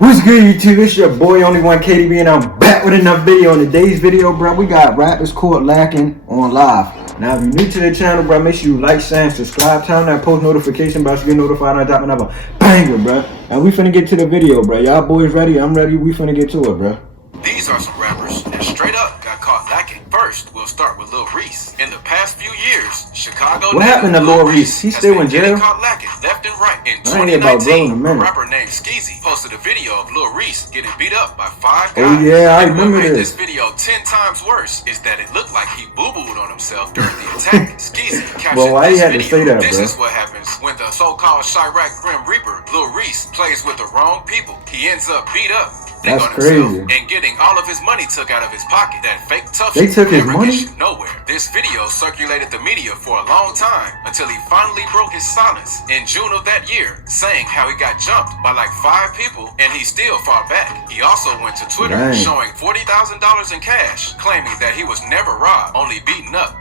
What's good, YouTube? It's your boy, Only One KDB, and I'm back with another video. In today's video, bro, we got rappers caught lacking on live. Now, if you're new to the channel, bro, make sure you like, share, and subscribe. Turn on that post notification bell so you get notified when I drop another banger, bro. And we finna get to the video, bro. Y'all boys ready? I'm ready. We finna get to it, bro. These are some rappers that straight up got caught lacking. First, we'll start with Lil Reese. In the past few years, Chicago. What happened to Lil Reese? He's still in jail? Caught lacking left and right. In I ain't hear about Bro in a 2019, a minute. rapper named Skeezy posted a video of Lil Reese getting beat up by 5 guys. Oh yeah, I And what remember made this. this video 10 times worse is that it looked like he boo-booed on himself during the attack. Skeezy captured Well, why he this had to video. say that, This bro? is what happens when the so-called Chirac Grim Reaper, Lil Reese, plays with the wrong people. He ends up beat up. That's on himself crazy. and getting all of his money took out of his pocket. That fake tough They shit took his never money? gets you nowhere. This video circulated the media for a long time until he finally broke his silence in June of that year, saying how he got jumped by like 5 people and he still fought back. He also went to Twitter Dang. showing $40,000 in cash, claiming that he was never robbed, only beaten up.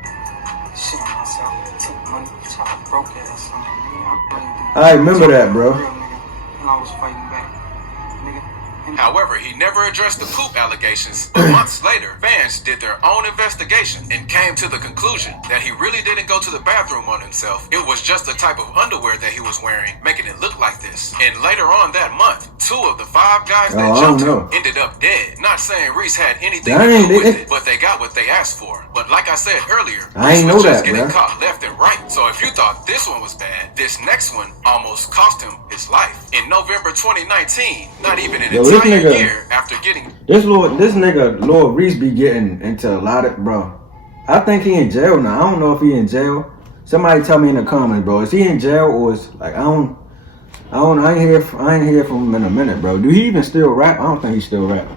Shit, myself, took money, trying to broke ass. I remember that, bro. And I was fighting back, nigga. However, he never addressed the poop allegations, but months later, fans did their own investigation and came to the conclusion that he really didn't go to the bathroom on himself. It was just the type of underwear that he was wearing, making it look like this. And later on that month, 2 of the 5 guys that jumped him ended up dead. Not saying Reese had anything to do with it, but they got what they asked for. But like I said earlier, I ain't Reese know was that, just getting bro. caught left and right. So if you thought this one was bad, this next one almost cost him his life. In November 2019, not even an Yo, this entire nigga- year after getting This nigga, Lil Reese, be getting into a lot of, bro. I think he in jail now. I don't know if he in jail. Somebody tell me in the comments, bro. Is he in jail or is like I ain't hear from him in a minute, bro. Do he even still rap? I don't think he still rap.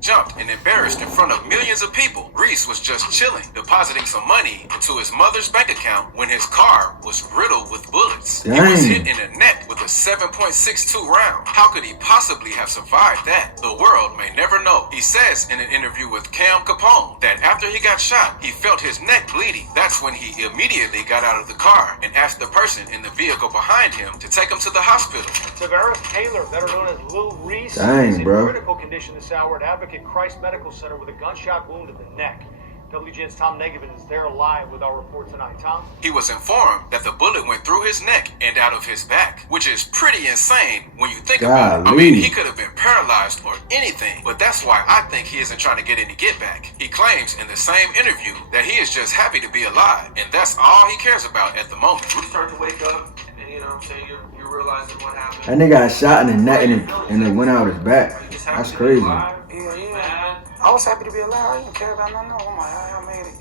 jumped and embarrassed in front of millions of people. Reese was just chilling, depositing some money into his mother's bank account when his car was riddled with bullets. He was hit in the neck with a 7.62 round. How could he possibly have survived that? The world may never know. He says in an interview with Cam Capone that after he got shot, he felt his neck bleeding. That's when he immediately got out of the car and asked the person in the vehicle behind him to take him to the hospital. Tavares Taylor, better known as Lil Reese, Dang, is in bro. critical condition this hour at Advocate Christ Medical Center with a gunshot wound to the neck. WGN's Tom Negevin is there live with our report tonight. Tom? He was informed that the bullet went through his neck and out of his back, which is pretty insane when you think about it. I mean, he could have been paralyzed or anything, but that's why I think he isn't trying to get any get back. He claims in the same interview that he is just happy to be alive, and that's all he cares about at the moment. You start to wake up, and you know what I'm saying, you're realizing what happened. That nigga got shot in the neck and it went out his back. That's crazy. Yeah. I was happy to be alive. I didn't care about nothing. Oh my God, I made it.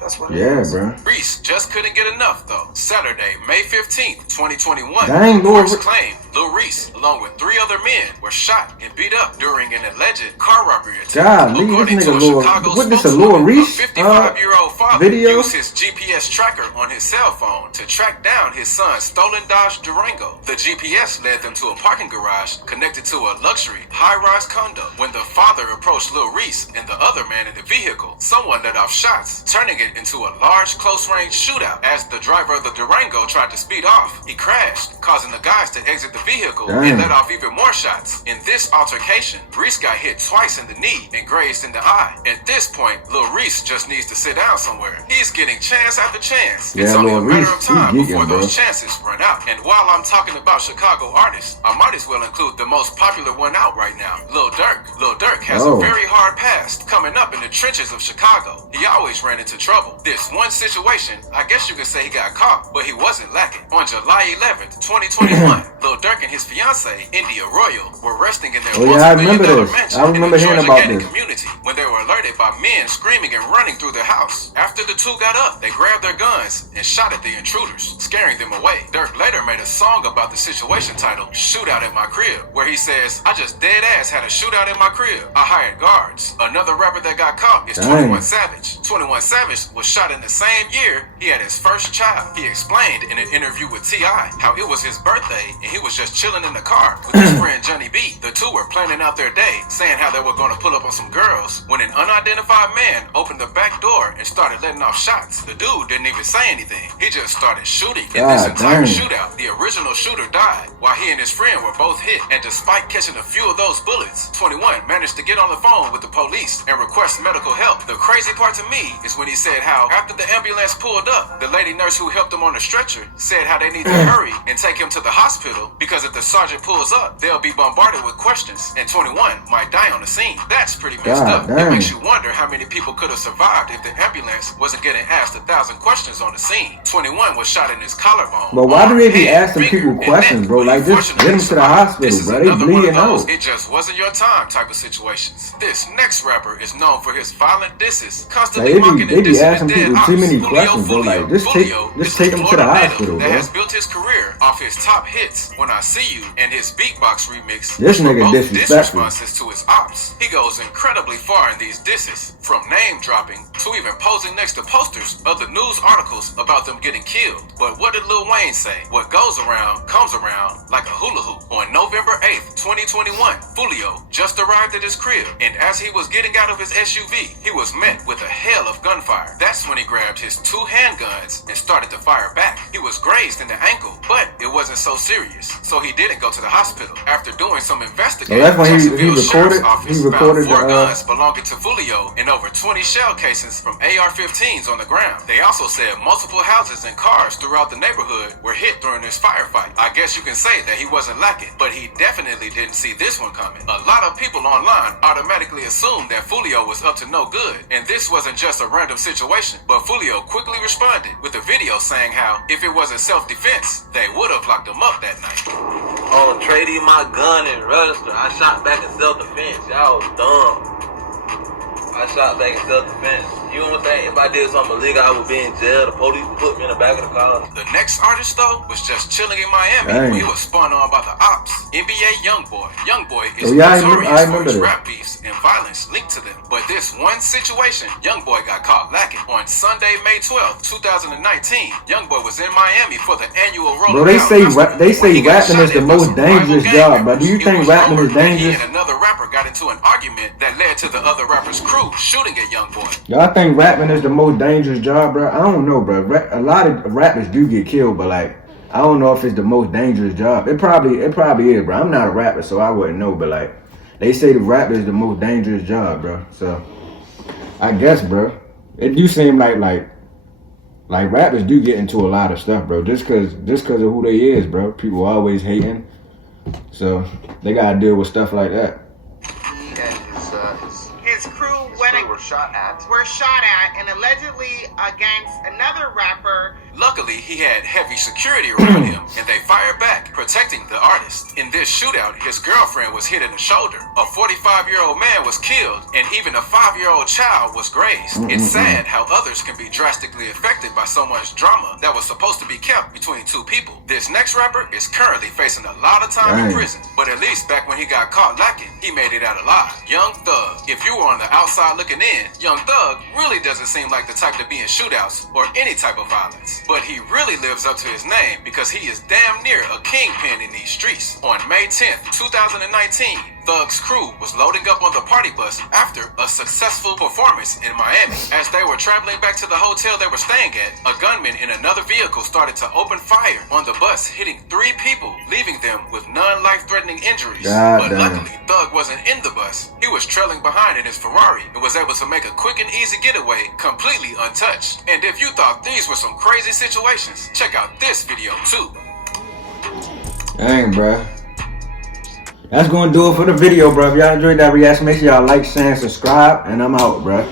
That's what it Yeah, is. bro. Reese just couldn't get enough, though. Saturday, May 15th, 2021, Dang, Lil courts claimed Lil Reese, along with 3 other men, were shot and beat up during an alleged car robbery attack. God, According this to nigga a Lil, Chicago what this a spokeswoman, Lil Reese a 55-year-old father video? used his GPS tracker on his cell phone to track down his son's stolen Dodge Durango. The GPS led them to a parking garage connected to a luxury high-rise condo. When the father approached Lil Reese and the other man in the vehicle, someone let off shots, turning it into a large close-range shootout. As the driver of the Durango tried to speed off, he crashed, causing the guys to exit the vehicle and let off even more shots. In this altercation, Reese got hit twice in the knee and grazed in the eye. At this point, Lil Reese just needs to sit down somewhere. He's getting chance after chance. It's Yeah, only Lil a matter Reese, of time he before geeking, those bro. chances run out. And while I'm talking about Chicago artists, I might as well include the most popular one out right now, Lil Durk. Lil Durk has a very hard past coming up in the trenches of Chicago. He always ran into trouble. This one situation, I guess you could say he got caught, but he wasn't lacking. On July 11th, 2021, Lil Durk and his fiancee, India Royal, were resting in their I remember multi-million-dollar this. mansion I remember in the hearing Georgia about gated this. community when they were alerted by men screaming and running through their house. After the 2 got up, they grabbed their guns and shot at the intruders, scaring them away. Durk later made a song about the situation titled Shootout at My Crib, where he says, I just dead ass had a shootout in my crib. I hired guards. Another rapper that got caught is 21 Savage. 21 Savage was shot in the same year he had his first child. He explained in an interview with T.I. how it was his birthday and he was just chilling in the car with his friend Johnny B. The two were planning out their day, saying how they were going to pull up on some girls, when an unidentified man opened the back door and started letting off shots. The dude didn't even say anything. He just started shooting. In this entire shootout, the original shooter died, while he and his friend were both hit. And despite catching a few of those bullets, 21 managed to get on the phone with the police and request medical help. The crazy part to me is when he said how, after the ambulance pulled up, the lady nurse who helped him on the stretcher said how they need to hurry and take him to the hospital because if the sergeant pulls up, they'll be bombarded with questions and 21 might die on the scene. That's pretty messed up. It makes you wonder how many people could have survived if the ambulance wasn't getting asked 1,000 questions on the scene. 21 was shot in his collarbone. But why do they be asking people questions, bro? Like, just get them to the hospital, bro. They bleeding out. It just wasn't your time type of situations. This next rapper is known for his violent disses, constantly mocking and dissing his dead ops. Too many questions, bro. Like, just take him to the hospital, bro. That has built his career off his top hits, When I See You, and his beatbox remix. This nigga disrespectful. Responses to his ops. He goes incredibly far in these disses, from name dropping to even posing next to posters of the news articles about them getting killed. But what did Lil Wayne say? What goes around comes around like a hula hoop. On November 8th, 2021, Fulio just arrived at his crib, and as he was getting out of his SUV, he was met with a hail of gunfire. That's when he grabbed his 2 handguns and started to fire back. He was grazed in the ankle, but it wasn't so serious, so he didn't go to the hospital. After doing some investigating, that's when he recorded 4 guns belonging to Fulio and over 20 shell casings from AR-15s on the ground. They also said multiple houses and cars throughout the neighborhood were hit during this firefight. I guess you can say that he wasn't lacking, but he definitely didn't see this one coming. A lot of people online automatically assumed that Fulio was up to no good, and this wasn't just a random situation, but Fulio quickly responded with a video saying how, if it wasn't self-defense, they would have locked him up that night. On trading my gun and register, I shot back in self-defense. Y'all was dumb. I shot back in self-defense. You don't think if I did something illegal, I would be in jail? The police put me in the back of the car. The next artist, though, was just chilling in Miami when he was spun on by the ops. NBA Youngboy. Youngboy is notorious for his rap beefs and violence linked to them. But this one situation, Youngboy got caught lacking. On Sunday, May 12th, 2019, Youngboy was in Miami for the annual Rolling Bro, they say rapping is the most dangerous job, but do you think rapping is dangerous? And another rapper got into an argument that led to the other rapper's crew shooting at Youngboy. Y'all think rapping is the most dangerous job, bro? I don't know, bro. A lot of rappers do get killed, but like, I don't know if it's the most dangerous job. It probably is, bro. I'm not a rapper, so I wouldn't know, but like, they say the rap is the most dangerous job, bro. So, I guess, bro, it do seem like rappers do get into a lot of stuff, bro. Just cause of who they is, bro. People always hating, so they gotta deal with stuff like that. His crew were shot at and allegedly against another rapper. Luckily, he had heavy security around him, and they fired back, protecting the artist. In this shootout, his girlfriend was hit in the shoulder. A 45-year-old man was killed, and even a 5-year-old child was grazed. It's sad how others can be drastically affected by someone's drama that was supposed to be kept between 2 people. This next rapper is currently facing a lot of time in prison, but at least back when he got caught lacking, he made it out alive. Young Thug. If you were on the outside looking in, Young Thug really doesn't seem like the type to be in shootouts or any type of violence. But he really lives up to his name because he is damn near a kingpin in these streets. On May 10th, 2019, Thug's crew was loading up on the party bus after a successful performance in Miami. As they were traveling back to the hotel they were staying at, a gunman in another vehicle started to open fire on the bus, hitting 3 people, leaving them with non-life-threatening injuries. But luckily, Thug wasn't in the bus. He was trailing behind in his Ferrari and was able to make a quick and easy getaway completely untouched. And if you thought these were some crazy situations, check out this video too. Dang, bruh. That's gonna do it for the video, bro. If y'all enjoyed that reaction, make sure y'all like, share, and subscribe. And I'm out, bro.